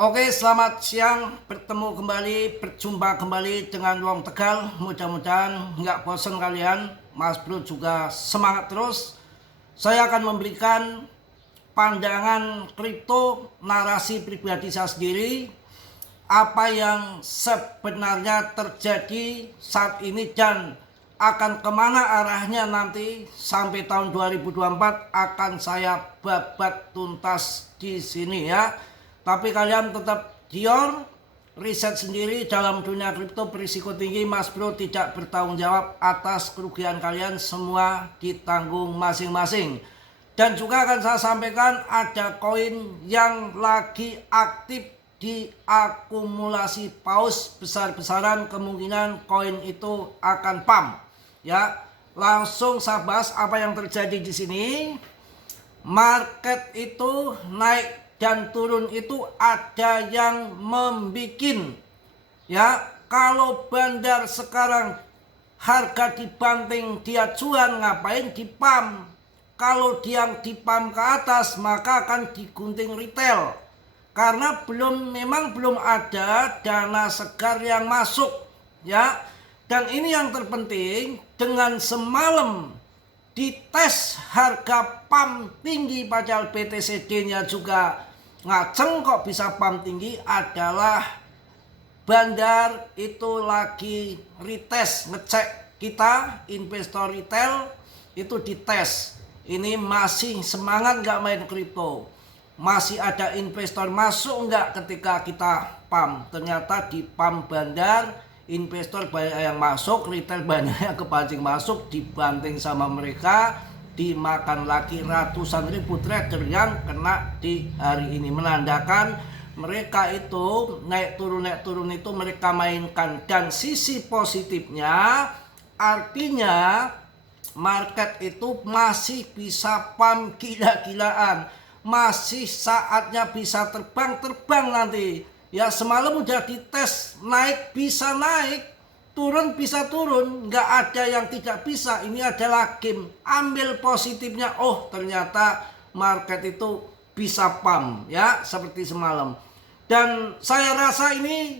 Oke, selamat siang. Berjumpa kembali dengan Wong Tegal. Mudah-mudahan nggak bosan kalian. Mas Bro juga semangat terus. Saya akan memberikan pandangan kripto, narasi pribadi saya sendiri, apa yang sebenarnya terjadi saat ini dan akan kemana arahnya nanti sampai tahun 2024 akan saya babat tuntas di sini ya. Tapi kalian tetap dior, riset sendiri dalam dunia kripto berisiko tinggi. Mas Bro tidak bertanggung jawab atas kerugian kalian, semua ditanggung masing-masing. Dan juga akan saya sampaikan ada koin yang lagi aktif diakumulasi paus besar-besaran, kemungkinan koin itu akan pump. Ya, langsung saya bahas apa yang terjadi di sini. Market itu naik dan turun itu ada yang membikin. Ya, kalau bandar sekarang harga dibanting dia cuan, ngapain dipam? Kalau dia dipam ke atas maka akan digunting retail. Karena memang belum ada dana segar yang masuk, ya. Dan ini yang terpenting, dengan semalam dites harga pam tinggi padahal BTCD-nya juga ngaceng kok bisa pam tinggi, adalah bandar itu lagi retest, ngecek kita investor retail itu dites. Ini masih semangat nggak main kripto? Masih ada investor masuk nggak ketika kita pam? Ternyata di pam bandar, investor banyak yang masuk, retail banyak yang kepancing masuk, dibanting sama mereka, dimakan lagi ratusan ribu trader yang kena di hari ini. Menandakan mereka itu naik turun itu mereka mainkan. Dan sisi positifnya artinya market itu masih bisa pump gila-gilaan, masih saatnya bisa terbang nanti. Ya, semalam udah dites, naik bisa naik, turun bisa turun, nggak ada yang tidak bisa. Ini adalah game, ambil positifnya. Oh, ternyata market itu bisa pump, ya, seperti semalam. Dan saya rasa ini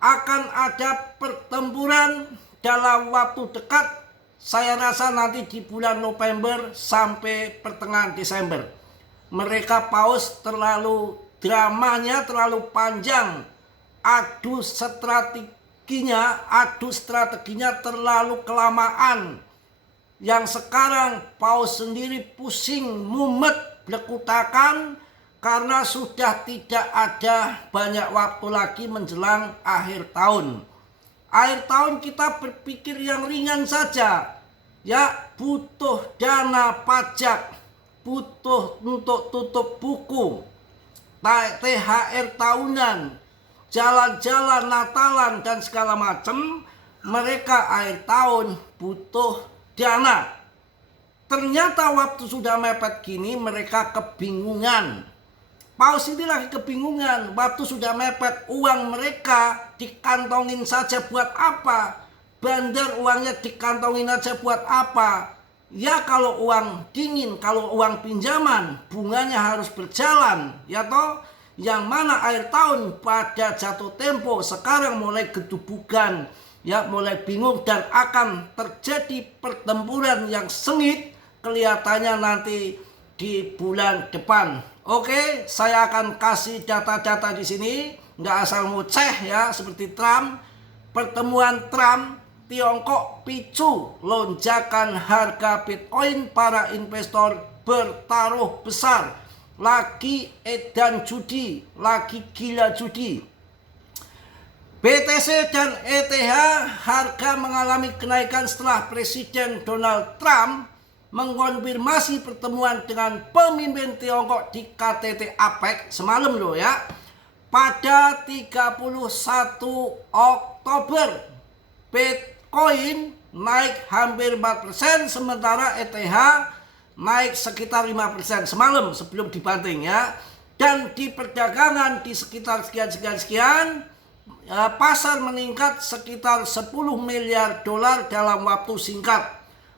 akan ada pertempuran dalam waktu dekat. Saya rasa nanti di bulan November sampai pertengahan Desember. Mereka paus dramanya terlalu panjang, adu strateginya terlalu kelamaan. Yang sekarang paus sendiri pusing, mumet, berkutakan karena sudah tidak ada banyak waktu lagi menjelang akhir tahun. Akhir tahun kita berpikir yang ringan saja, ya, butuh dana pajak, butuh untuk tutup buku, THR tahunan, jalan-jalan Natalan dan segala macam. Mereka akhir tahun butuh dana. Ternyata waktu sudah mepet gini mereka kebingungan. Paus ini lagi kebingungan. Waktu sudah mepet, uang mereka dikantongin saja buat apa? Bandar uangnya dikantongin aja buat apa? Ya, kalau uang dingin, kalau uang pinjaman, bunganya harus berjalan, ya toh. Yang mana akhir tahun pada jatuh tempo, sekarang mulai gedubukan, ya, mulai bingung dan akan terjadi pertempuran yang sengit kelihatannya nanti di bulan depan. Oke, saya akan kasih data-data di sini, nggak asal ngoceh ya, seperti Trump, pertemuan Trump Tiongkok picu lonjakan harga Bitcoin, para investor bertaruh besar, lagi edan judi, lagi gila judi. BTC dan ETH harga mengalami kenaikan setelah Presiden Donald Trump mengonfirmasi pertemuan dengan pemimpin Tiongkok di KTT APEC semalam loh ya. Pada 31 Oktober Bitcoin naik hampir 4%, sementara ETH naik sekitar 5% semalam sebelum dibanting ya. Dan di perdagangan di sekitar sekian pasar meningkat sekitar 10 miliar dolar dalam waktu singkat.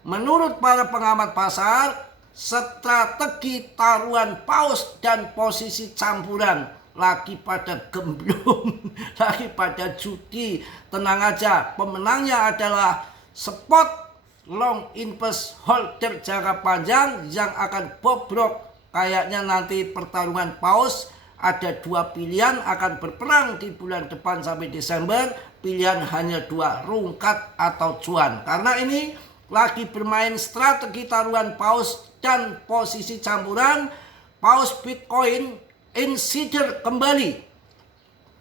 Menurut para pengamat pasar, strategi taruhan paus dan posisi campuran lagi pada gemblung, lagi pada judi. Tenang aja, pemenangnya adalah spot long invest holder jangka panjang yang akan bobrok. Kayaknya nanti pertarungan paus ada dua pilihan akan berperang di bulan depan sampai Desember. Pilihan hanya dua, rungkat atau cuan. Karena ini lagi bermain strategi taruhan paus dan posisi campuran. Paus Bitcoin insider kembali.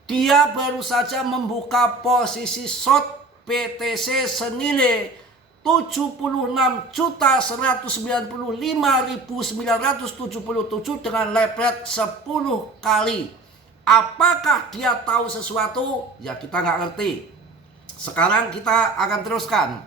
Dia baru saja membuka posisi short BTC senilai 76.195.977 dengan leverage 10 kali. Apakah dia tahu sesuatu? Ya kita nggak ngerti. Sekarang kita akan teruskan.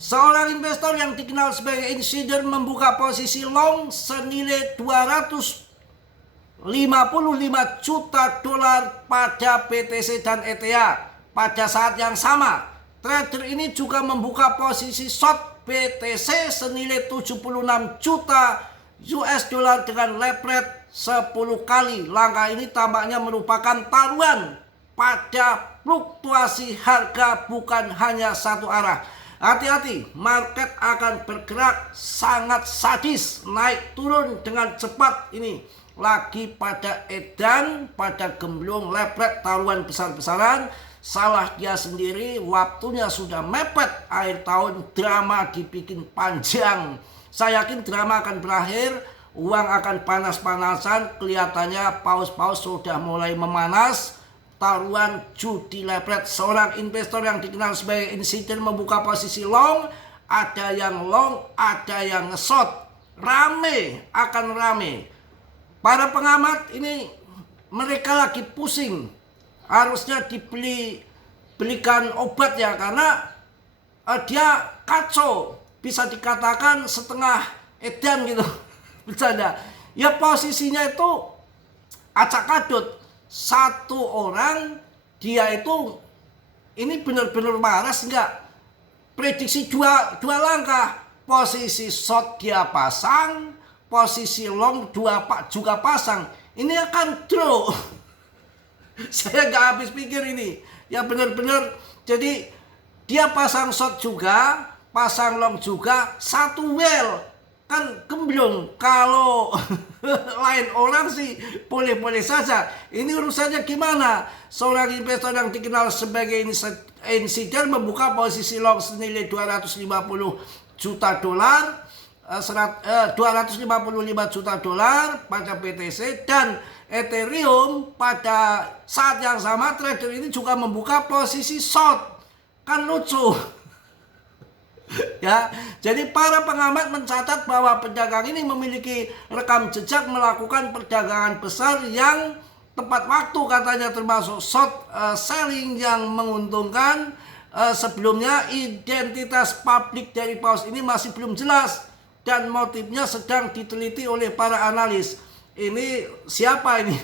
Seorang investor yang dikenal sebagai insider membuka posisi long senilai 255 juta dolar pada BTC dan ETH. Pada saat yang sama, trader ini juga membuka posisi short BTC senilai 76 juta US dollar dengan leverage 10 kali. Langkah ini tampaknya merupakan taruhan pada fluktuasi harga, bukan hanya satu arah. Hati-hati, market akan bergerak sangat sadis, naik turun dengan cepat. Ini lagi pada edan, pada gemblung, leprek, taruhan besar-besaran. Salah dia sendiri, waktunya sudah mepet. Akhir tahun drama dibikin panjang. Saya yakin drama akan berakhir, uang akan panas-panasan. Kelihatannya paus-paus sudah mulai memanas. Taruhan judi lepret. Seorang investor yang dikenal sebagai insider membuka posisi long. Ada yang long, ada yang nge-short. Rame, akan rame. Para pengamat ini mereka lagi pusing. Harusnya belikan obat ya, karena dia kacau. Bisa dikatakan setengah edan gitu. Bercanda. Ya posisinya itu acak-adut. Satu orang dia itu ini benar-benar waras enggak? Prediksi dua langkah. Posisi short dia pasang, posisi long juga pasang. Ini akan draw. Saya nggak habis pikir ini. Ya benar-benar. Jadi dia pasang short juga, pasang long juga, satu well. Kan gemblong. Kalau lain orang sih boleh-boleh saja. Ini urusannya gimana? Seorang investor yang dikenal sebagai insider membuka posisi long senilai 255 juta dolar, 255 juta dolar pada BTC dan Ethereum. Pada saat yang sama trader ini juga membuka posisi short. Kan lucu. Ya, jadi para pengamat mencatat bahwa pedagang ini memiliki rekam jejak melakukan perdagangan besar yang tepat waktu, katanya termasuk short selling yang menguntungkan. Sebelumnya identitas publik dari paus ini masih belum jelas dan motifnya sedang diteliti oleh para analis. Ini siapa ini?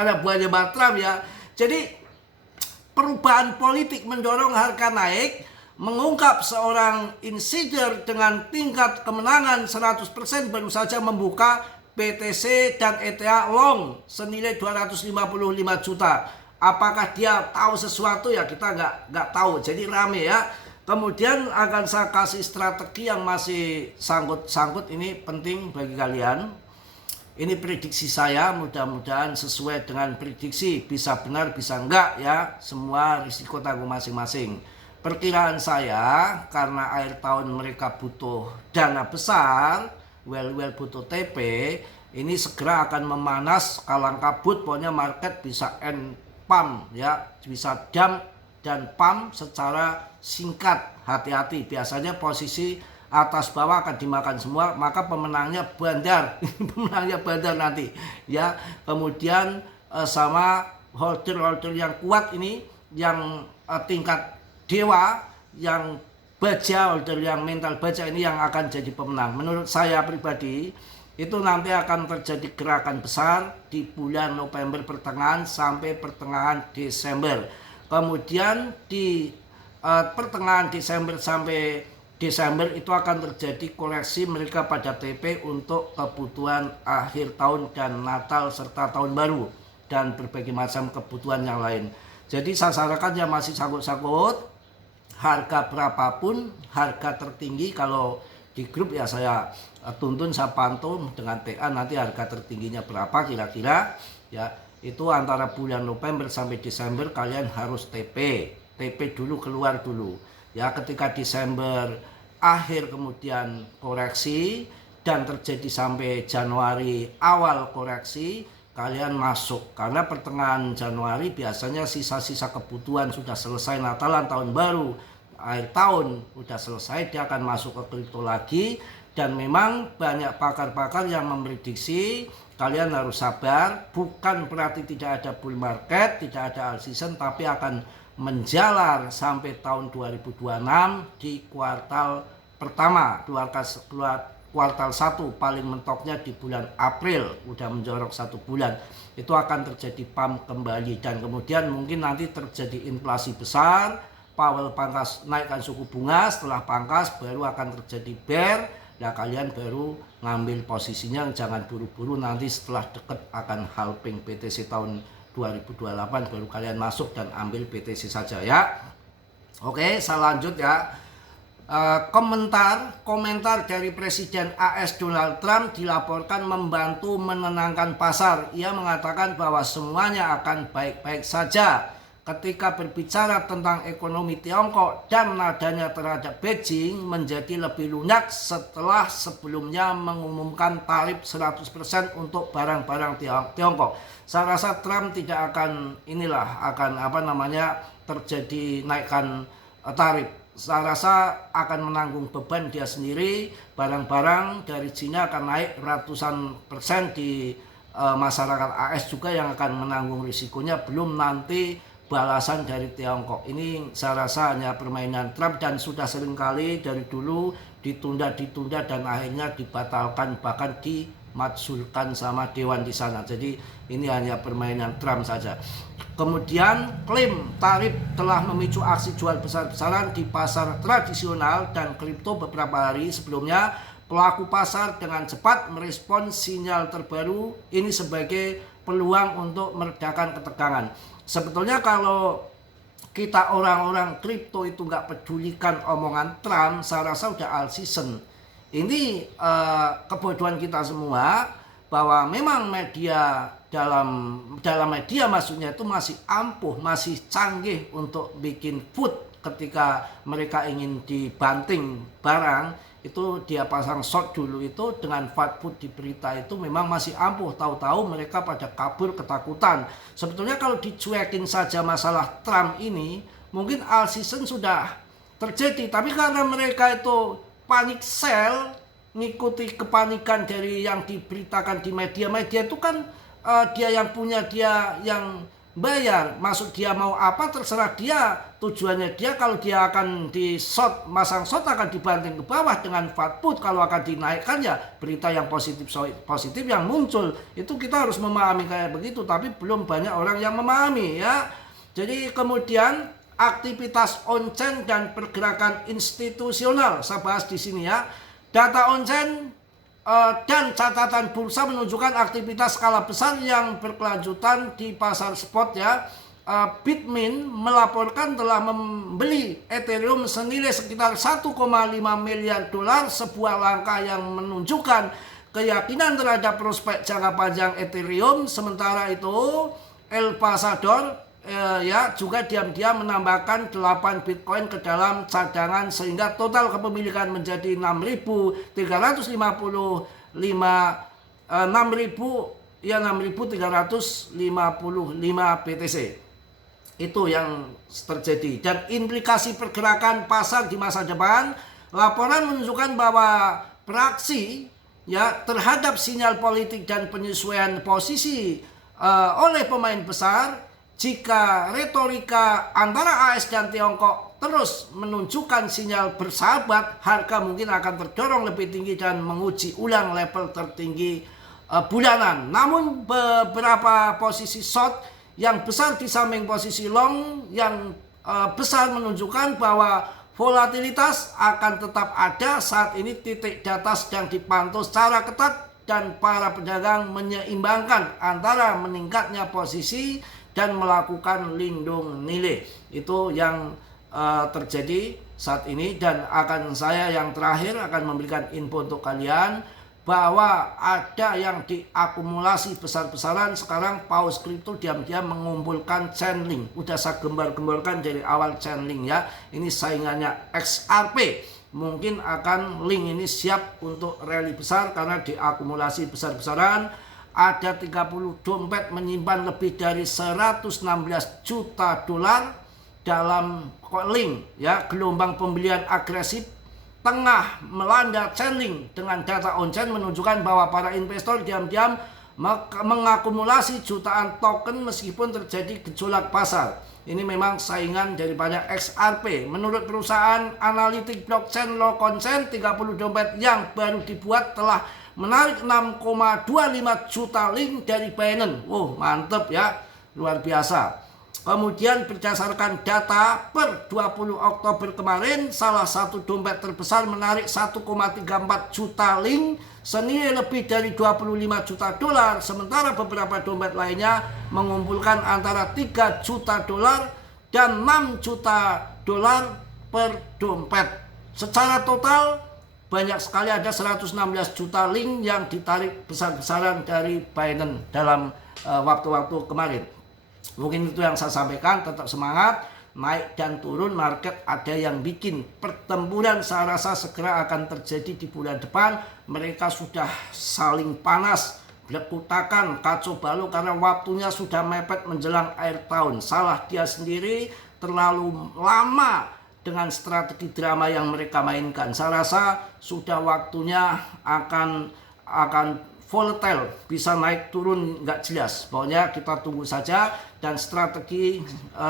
anak buahnya Bartram ya. Jadi perubahan politik mendorong harga naik. Mengungkap seorang insider dengan tingkat kemenangan 100% baru saja membuka BTC dan ETH long senilai 255 juta. Apakah dia tahu sesuatu? Ya kita nggak tahu. Jadi rame ya. Kemudian akan saya kasih strategi yang masih sangkut ini penting bagi kalian. Ini prediksi saya, mudah-mudahan sesuai dengan prediksi. Bisa benar, bisa enggak ya. Semua risiko tanggung masing-masing. Perkiraan saya, karena akhir tahun mereka butuh dana besar, well butuh TP, ini segera akan memanas, kalang kabut. Pokoknya market bisa end pump ya, bisa dump dan pump secara singkat. Hati-hati, biasanya posisi atas bawah akan dimakan semua, maka pemenangnya bandar. Pemenangnya bandar nanti ya. Kemudian sama holder yang kuat ini, yang tingkat dewa, yang baja, holder yang mental baja ini yang akan jadi pemenang. Menurut saya pribadi itu nanti akan terjadi gerakan besar di bulan November pertengahan sampai pertengahan Desember. Kemudian di pertengahan Desember sampai Desember itu akan terjadi koreksi mereka pada TP untuk kebutuhan akhir tahun dan Natal serta tahun baru dan berbagai macam kebutuhan yang lain. Jadi saya sarankan yang masih sangkut-sangkut harga berapapun, harga tertinggi kalau di grup ya saya tuntun, saya pantau dengan TA nanti harga tertingginya berapa kira-kira ya. Itu antara bulan November sampai Desember kalian harus TP dulu, keluar dulu ya. Ketika Desember akhir kemudian koreksi dan terjadi sampai Januari awal koreksi, kalian masuk karena pertengahan Januari biasanya sisa-sisa kebutuhan sudah selesai, Natalan, tahun baru, akhir tahun udah selesai, dia akan masuk ke kripto lagi. Dan memang banyak pakar-pakar yang memprediksi kalian harus sabar, bukan berarti tidak ada bull market, tidak ada all season, tapi akan menjalar sampai tahun 2026 di kuartal pertama, kuartal 1 paling mentoknya di bulan April, udah menjorok 1 bulan, itu akan terjadi pump kembali. Dan kemudian mungkin nanti terjadi inflasi besar, Powell pangkas naikkan suku bunga, setelah pangkas baru akan terjadi bear. Nah kalian baru ngambil posisinya, jangan buru-buru, nanti setelah deket akan halving BTC tahun 2028 baru kalian masuk dan ambil BTC saja ya. Oke, saya lanjut ya. Komentar dari Presiden AS Donald Trump dilaporkan membantu menenangkan pasar. Ia mengatakan bahwa semuanya akan baik-baik saja. Ketika berbicara tentang ekonomi Tiongkok dan nadanya terhadap Beijing menjadi lebih lunak setelah sebelumnya mengumumkan tarif 100% untuk barang-barang Tiongkok. Saya rasa Trump tidak akan terjadi naikkan tarif. Saya rasa akan menanggung beban dia sendiri. Barang-barang dari Cina akan naik ratusan persen di masyarakat AS juga yang akan menanggung risikonya, belum nanti balasan dari Tiongkok. Ini saya rasa hanya permainan Trump dan sudah seringkali dari dulu ditunda dan akhirnya dibatalkan, bahkan dimakzulkan sama dewan di sana. Jadi ini hanya permainan Trump saja. Kemudian klaim tarif telah memicu aksi jual besar-besaran di pasar tradisional dan kripto beberapa hari sebelumnya. Pelaku pasar dengan cepat merespon sinyal terbaru ini sebagai peluang untuk meredakan ketegangan. Sebetulnya kalau kita orang-orang kripto itu nggak pedulikan omongan Trump, saya rasa udah all season. Ini kebodohan kita semua bahwa memang media dalam media maksudnya itu masih ampuh, masih canggih untuk bikin food ketika mereka ingin dibanting barang. Itu dia pasang short dulu itu dengan fat food di berita itu memang masih ampuh, tahu-tahu mereka pada kabur ketakutan. Sebetulnya kalau dicuekin saja masalah Trump ini mungkin all season sudah terjadi, tapi karena mereka itu panik sell, ngikuti kepanikan dari yang diberitakan di media itu kan dia yang punya, dia yang bayar, masuk dia mau apa terserah dia, tujuannya dia. Kalau dia akan di short, masang short akan dibanting ke bawah dengan fat put. Kalau akan dinaikkan ya berita yang positif yang muncul. Itu kita harus memahami kayak begitu, tapi belum banyak orang yang memahami ya. Jadi kemudian aktivitas on-chain dan pergerakan institusional saya bahas di sini ya. Data on-chain dan catatan bursa menunjukkan aktivitas skala besar yang berkelanjutan di pasar spot ya. Bitmain melaporkan telah membeli Ethereum senilai sekitar 1,5 miliar dolar, sebuah langkah yang menunjukkan keyakinan terhadap prospek jangka panjang Ethereum. Sementara itu El Pasador juga diam-diam menambahkan 8 Bitcoin ke dalam cadangan sehingga total kepemilikan menjadi 6.355 BTC. Itu yang terjadi. Dan implikasi pergerakan pasar di masa depan, laporan menunjukkan bahwa beraksi ya terhadap sinyal politik dan penyesuaian posisi oleh pemain besar. Jika retorika antara AS dan Tiongkok terus menunjukkan sinyal bersahabat, harga mungkin akan terdorong lebih tinggi dan menguji ulang level tertinggi bulanan. Namun beberapa posisi short yang besar di samping posisi long yang besar menunjukkan bahwa Volatilitas akan tetap ada. Saat ini titik data sedang dipantau secara ketat dan para pedagang menyeimbangkan antara meningkatnya posisi dan melakukan lindung nilai. Itu yang terjadi saat ini, dan saya yang terakhir akan memberikan info untuk kalian bahwa ada yang diakumulasi besar-besaran. Sekarang paus kripto diam-diam mengumpulkan Chainlink. Udah saya gembar-gemborkan dari awal Chainlink ya. Ini saingannya XRP. Mungkin akan link ini siap untuk rally besar karena diakumulasi besar-besaran. Ada 30 dompet menyimpan lebih dari 116 juta dolar dalam link ya. Gelombang pembelian agresif tengah melanda Chainlink dengan data on-chain menunjukkan bahwa para investor diam-diam mengakumulasi jutaan token meskipun terjadi gejolak pasar. Ini memang saingan daripada XRP. Menurut perusahaan analitik blockchain Locon Chain, 30 dompet yang baru dibuat telah menarik 6,25 juta link dari Binance. Wow, mantep ya, luar biasa. Kemudian berdasarkan data per 20 Oktober kemarin, salah satu dompet terbesar menarik 1,34 juta link senilai lebih dari 25 juta dolar. Sementara beberapa dompet lainnya mengumpulkan antara 3 juta dolar dan 6 juta dolar per dompet. Secara total banyak sekali, ada 116 juta link yang ditarik besar-besaran dari Binance dalam waktu-waktu kemarin. Mungkin itu yang saya sampaikan. Tetap semangat, naik dan turun market ada yang bikin. Pertempuran saya rasa segera akan terjadi di bulan depan. Mereka sudah saling panas, berkutakan, kacau balau karena waktunya sudah mepet menjelang akhir tahun. Salah dia sendiri, terlalu lama dengan strategi drama yang mereka mainkan. Saya rasa sudah waktunya akan volatile, bisa naik turun nggak jelas. Pokoknya kita tunggu saja, dan strategi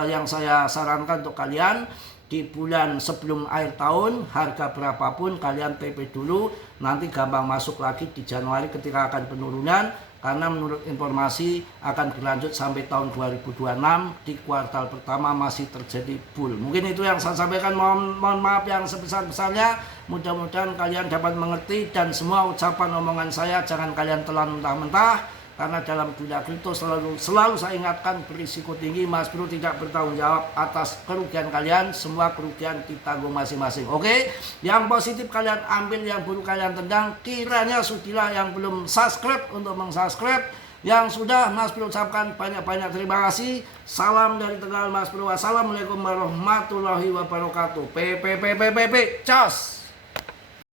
yang saya sarankan untuk kalian di bulan sebelum akhir tahun, harga berapapun kalian TP dulu, nanti gampang masuk lagi di Januari ketika akan penurunan, karena menurut informasi akan berlanjut sampai tahun 2026. Di kuartal pertama masih terjadi bull. Mungkin itu yang saya sampaikan. Mohon maaf yang sebesar-besarnya. Mudah-mudahan kalian dapat mengerti, dan semua ucapan omongan saya jangan kalian telan mentah-mentah, karena dalam dunia kripto selalu saya ingatkan, berisiko tinggi. Mas Bro tidak bertanggung jawab atas kerugian kalian, semua kerugian ditanggung masing-masing. Oke, yang positif kalian ambil, yang buruk kalian tendang. Kiranya sudilah yang belum subscribe untuk meng-subscribe. Yang sudah, Mas Bro ucapkan banyak-banyak terima kasih. Salam dari Tegal Mas Bro. Wassalamualaikum warahmatullahi wabarakatuh. Cos.